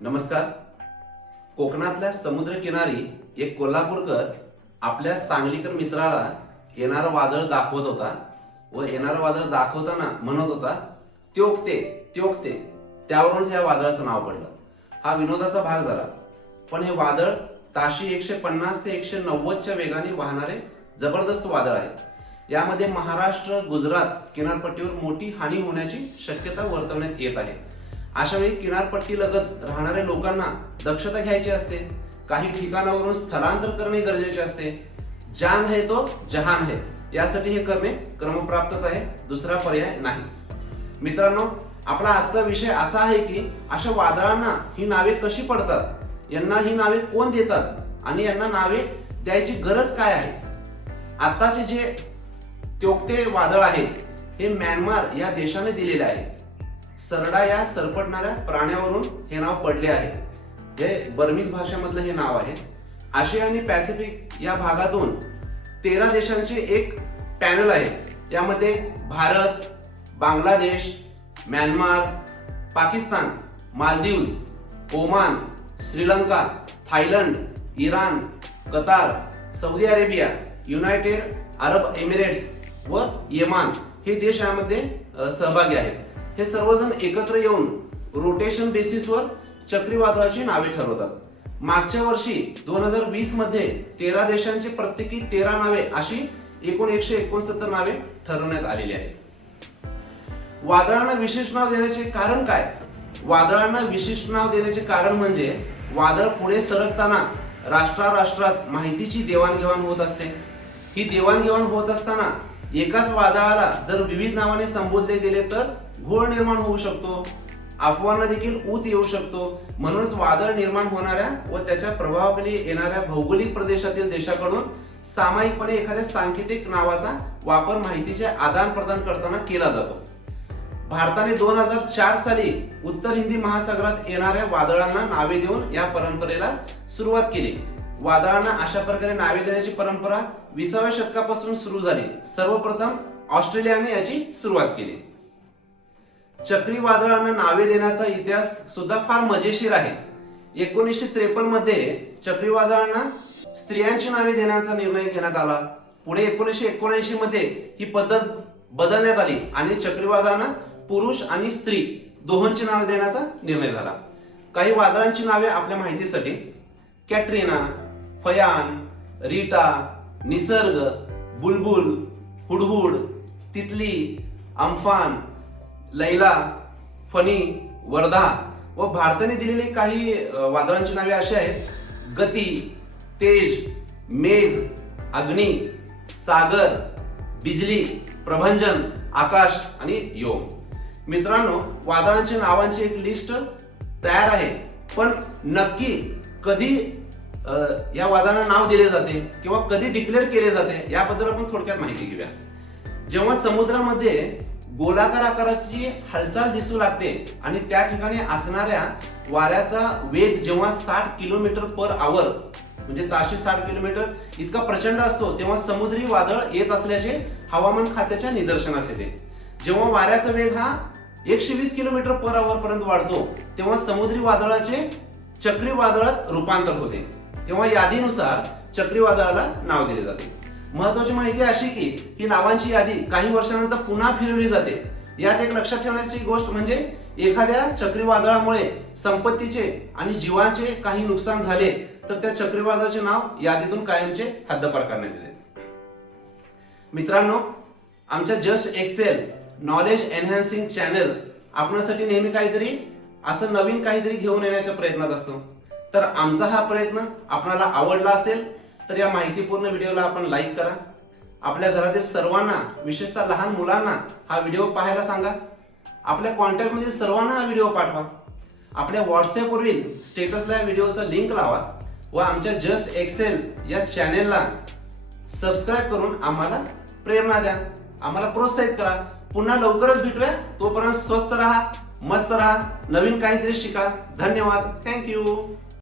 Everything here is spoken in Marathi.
नमस्कार. कोकणातल्या समुद्रकिनारी एक कोल्हापूरकर आपल्या सांगलीकर मित्राला येणारं वादळ दाखवत होता व येणारं वादळ दाखवताना म्हणत होता त्योकते त्योकते. त्यावरूनच या वादळाचं नाव पडलं. हा विनोदाचा भाग झाला, पण हे वादळ ताशी 150 ते 190च्या वेगाने वाहणारे जबरदस्त वादळ आहे. यामध्ये महाराष्ट्र गुजरात किनारपट्टीवर मोठी हानी होण्याची शक्यता वर्तवण्यात येत आहे. अशा वेळी किनारपट्टी लगत राहणाऱ्या लोकांना दक्षता घ्यायची असते. काही ठिकाणावरून स्थलांतर करणे गरजेचे असते. जान है तो जहान है, यासाठी हे करणे क्रमप्राप्तच आहे, दुसरा पर्याय नाही. मित्रांनो, आपला आजचा विषय असा आहे की अशा वादळांना ही नावे कशी पडतात, यांना ही नावे कोण देतात आणि यांना नावे द्यायची गरज काय आहे. आताचे जे त्योकते वादळ आहे हे म्यानमार या देशाने दिलेले आहे. सरडा या सरपटणाऱ्या प्राण्यावरून हे नाव पडले आहे. हे बर्मीज भाषेमधलं हे नाव आहे. आशिया आणि पॅसिफिक या भागातून 13 देशांचे एक पॅनल आहे. यामध्ये Bharat, Bangladesh, Myanmar, Pakistan, Maldives, Oman, Sri Lanka, Thailand, Iran, Qatar, Saudi Arabia, United Arab Emirates व येमान हे देश यामध्ये सहभागी आहेत. हे सर्वजण एकत्र येऊन रोटेशन बेसिसवर चक्रीवादळाची नावे ठरवतात. मागच्या वर्षी 2020 मध्ये 13 देशांची प्रत्येकी 13 नावे अशी एकूण 169 नावे ठरवण्यात आलेली आहेत. वादळांना विशेष नाव देण्याचे कारण काय? वादळांना विशिष्ट नाव देण्याचे कारण म्हणजे वादळ पुढे सरकताना राष्ट्रात माहितीची देवाणघेवाण होत असते. ही देवाणघेवाण होत असताना एकाच वादळाला जर विविध नावाने संबोधले गेले तर घोळ निर्माण होऊ शकतो, अफवांना देखील ऊत येऊ शकतो. म्हणूनच वादळ निर्माण होणाऱ्या व त्याच्या प्रभावाखाली येणाऱ्या भौगोलिक प्रदेशातील देशाकडून सामायिकपणे एखाद्या सांकेतिक नावाचा वापर माहितीचे आदान प्रदान करताना केला जातो. भारताने 2004 साली उत्तर हिंदी महासागरात येणाऱ्या वादळांना नावे देऊन या परंपरेला सुरुवात केली. वादळांना अशा प्रकारे नावे देण्याची परंपरा 20व्या शतकापासून सुरू झाली. सर्वप्रथम ऑस्ट्रेलियाने याची सुरुवात केली. चक्रीवादळांना नावे देण्याचा इतिहास सुद्धा फार मजेशीर आहे. 1953 मध्ये चक्रीवादळांना स्त्रियांची नावे देण्याचा निर्णय घेण्यात आला. पुढे 1979 मध्ये ही पद्धत बदलण्यात आली आणि चक्रीवादळांना पुरुष आणि स्त्री दोहोंची नावे देण्याचा निर्णय झाला. काही वादळांची नावे आपल्या माहितीसाठी: कॅटरीना, फयान, रीटा, निसर्ग, बुलबुल, हुडहुड, तितली, अम्फान, लैला, फनी, वर्धा. व भारताने दिलेली काही वादळांची नावे अशी आहेत: गती, तेज, मेघ, अग्नी, सागर, बिजली, प्रभंजन, आकाश आणि योम. मित्रांनो, वादळांच्या नावांची एक लिस्ट तयार आहे, पण नक्की कधी या वादळांना नाव दिले जाते किंवा कधी डिक्लेअर केले जाते याबद्दल आपण थोडक्यात माहिती घेऊया. जेव्हा समुद्रामध्ये गोलाकार आकाराची हालचाल दिसू लागते आणि त्या ठिकाणी असणाऱ्या वाऱ्याचा वेग जेव्हा 60 किलोमीटर पर आवर म्हणजे ताशी 60 किलोमीटर इतका प्रचंड असतो, तेव्हा समुद्री वादळ येत असल्याचे हवामान खात्याच्या निदर्शनास येते. जेव्हा वाऱ्याचा वेग हा 120 किलोमीटर पर आवर पर्यंत वाढतो, तेव्हा समुद्री वादळाचे चक्रीवादळात रूपांतर होते. तेव्हा यादीनुसार चक्रीवादळाला नाव दिले जाते. महत्वाची माहिती अशी की ही नावांची यादी काही वर्षानंतर पुन्हा फिरवली जाते. यात एक लक्षात ठेवण्याची गोष्ट म्हणजे एखाद्या चक्रीवादळामुळे संपत्तीचे आणि जीवाचे काही नुकसान झाले तर त्या चक्रीवादळाचे नाव यादीतून कायमचे हद्दपार करण्यात येते. मित्रांनो, आमच्या just excel knowledge enhancing channel आपणासाठी नेहमी काहीतरी असं नवीन काहीतरी घेऊन येण्याच्या प्रयत्नात असतो. तर आमचा हा प्रयत्न आपल्याला आवडला असेल तर या माहितीपूर्ण व्हिडिओला आपण लाईक करा. आपल्या घरातील सर्वांना, विशेषतः लहान मुलांना हा व्हिडिओ पाहायला सांगा. आपल्या कॉन्टॅक्टमधील सर्वांना हा व्हिडिओ पाठवा. आपल्या व्हॉट्सअपवरील स्टेटसला या व्हिडिओचा लिंक लावा व आमच्या जस्ट एक्सेल या चॅनेलला सबस्क्राईब करून आम्हाला प्रेरणा द्या, आम्हाला प्रोत्साहित करा. पुन्हा लवकरच भेटूया. तोपर्यंत स्वस्त राहा, मस्त राहा, नवीन काहीतरी शिका. धन्यवाद. थँक्यू.